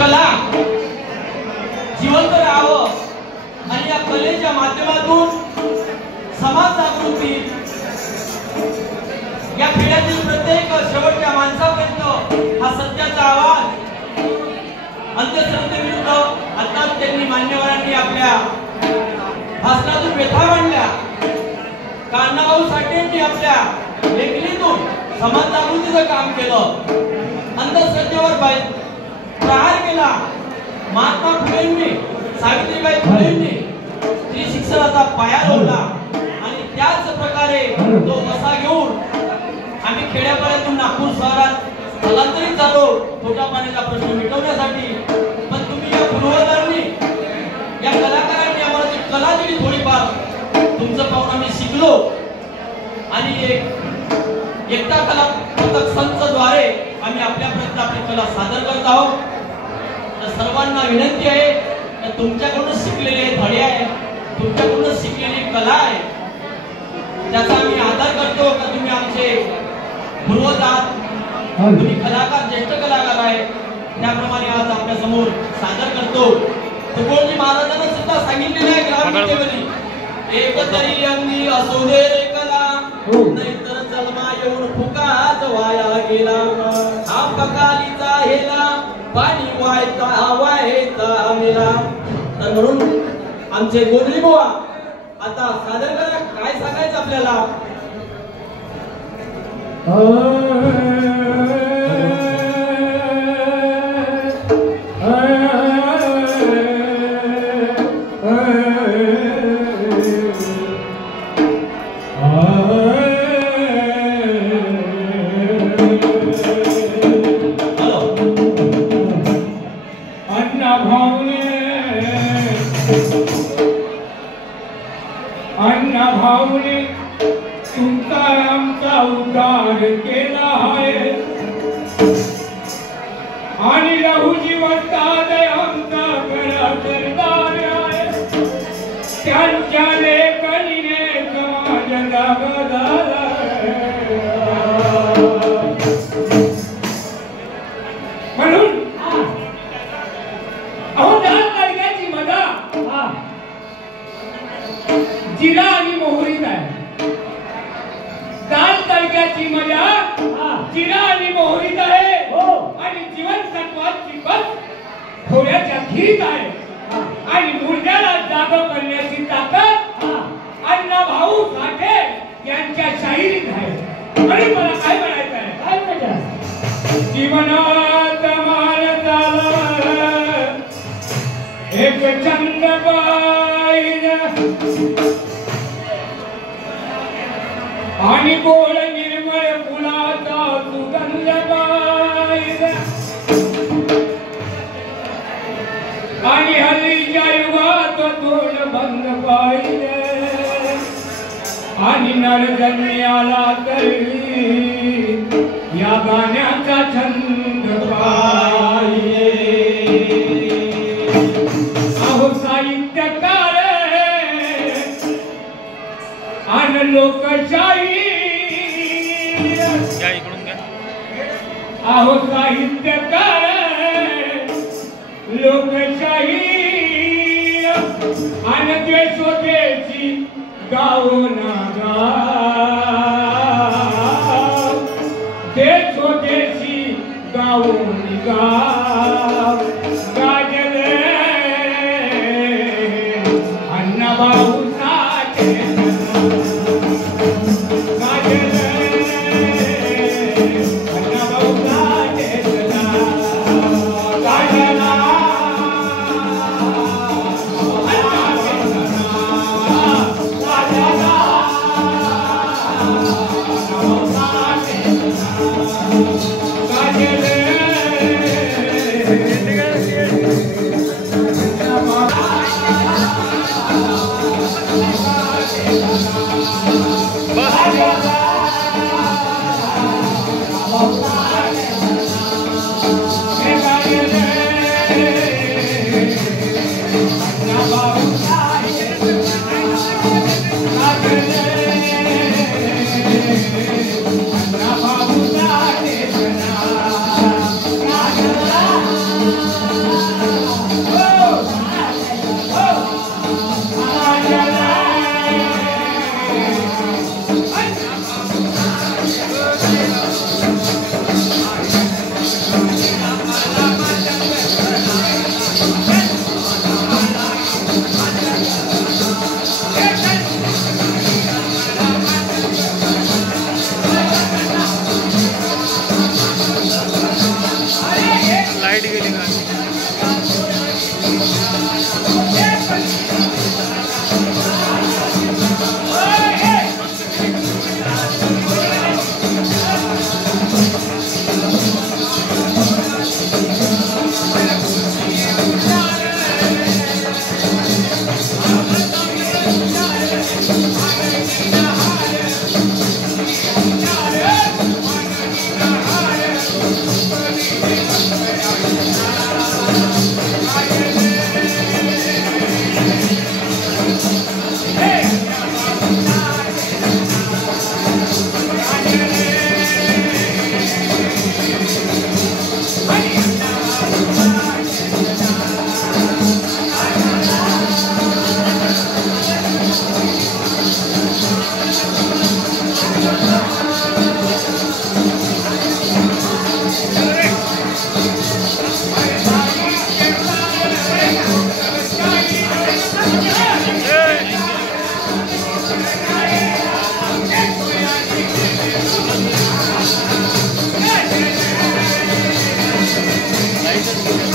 कला जिवंत राहावं आणि या कलेच्या माध्यमातून समाज जागृती या पिढ्यातील प्रत्येक शेवटच्या माणसापर्यंत हा सत्याचा आवाज अंधश्रद्धेविरुद्ध आता त्यांनी मान्यवरांनी आपल्या भाषणातून व्यथा मांडल्या. अण्णाभाऊ साठेंनी आपल्या लेखणीतून समाज जागृतीचं काम केलं. अंधश्रद्धेवर प्रहार केला. महात्मा फुलेंनी सावित्रीबाई फुलेंनी स्त्री शिक्षणाचा पाया रोवला आणि त्याच प्रकारे तो वसा घेऊन आम्ही खेड्यापाड्यातून नागपूर शहरात स्थलांतरित झालो पोटा पाण्याचा प्रश्न मिटवण्यासाठी. पण तुम्ही या पूर्वजांनी या कलाकारांनी आम्हाला जी कला दिली थोडीफार तुमचं पाहून आम्ही शिकलो आणि एकता कला पथक संचद्वारे आम्ही आपल्यापर्यंत आपली कला सादर करत आहोत. तर सर्वांना विनंती आहे की तुमच्याकडूनच शिकलेले धडे आहे, तुमच्याकडूनच शिकलेली कला आहे, त्याचा आम्ही आदर करतो का तुम्ही आमचे पूर्वज आहात, तुम्ही कलाकार ज्येष्ठ कलाकार आहे. त्याप्रमाणे आज आपल्या समोर सादर करतो. तुकोजी महाराजांना सुद्धा सांगितलेलं आहे ग्रामदेवनी एकतरी अंगी असू दे रे कला नाहीतर जन्मा येऊन फुकाच वाया गेला. हा पकालीचा हेला पाणी वाहायचा मेला. तर म्हणून आमचे गोडली बुवा आता सादर करा. काय सांगायचं आपल्याला? अण्णाभाऊने तुमचा आमचा उद्धार केला आहे आणि लहुजी वस्ताद आमचा घरादार आहे. त्यांच्या लेखणीने समाज जागा झाला. म्हणून अहो दाल तडक्याची मजा जिरा आणि मोहरीत आहे. दाल तडक्याची मजा जिरा आणि मोहरीत आहे आणि जीवनसत्वाची बस थोड्याच्या खीरीत आहे. आणि मुर्द्याला जागं करण्याची ताकद अण्णाभाऊ साठे यांच्या शाहिरीत आहे. आणि मला काय म्हणायचं आहे? काय म्हणायचं? जीवनात माणसाला एक छंद पाहिजे आणि गोड निर्मळ फुलाचा सुगंध पाहिजे आणि हल्लीच्या युगात तोंड बंद पाहिजे आणि नरजन्मी आला तरी या गाण्याचा छंद पाहिजे. अहो साहित्यकार आणि लोकशाही अहो साहित्यकार लोकशाही आणि देशोदेशी गाऊन देशोदेशी गाऊन गाजले अण्णाभाऊ साठे. लाईट गेली ना. Light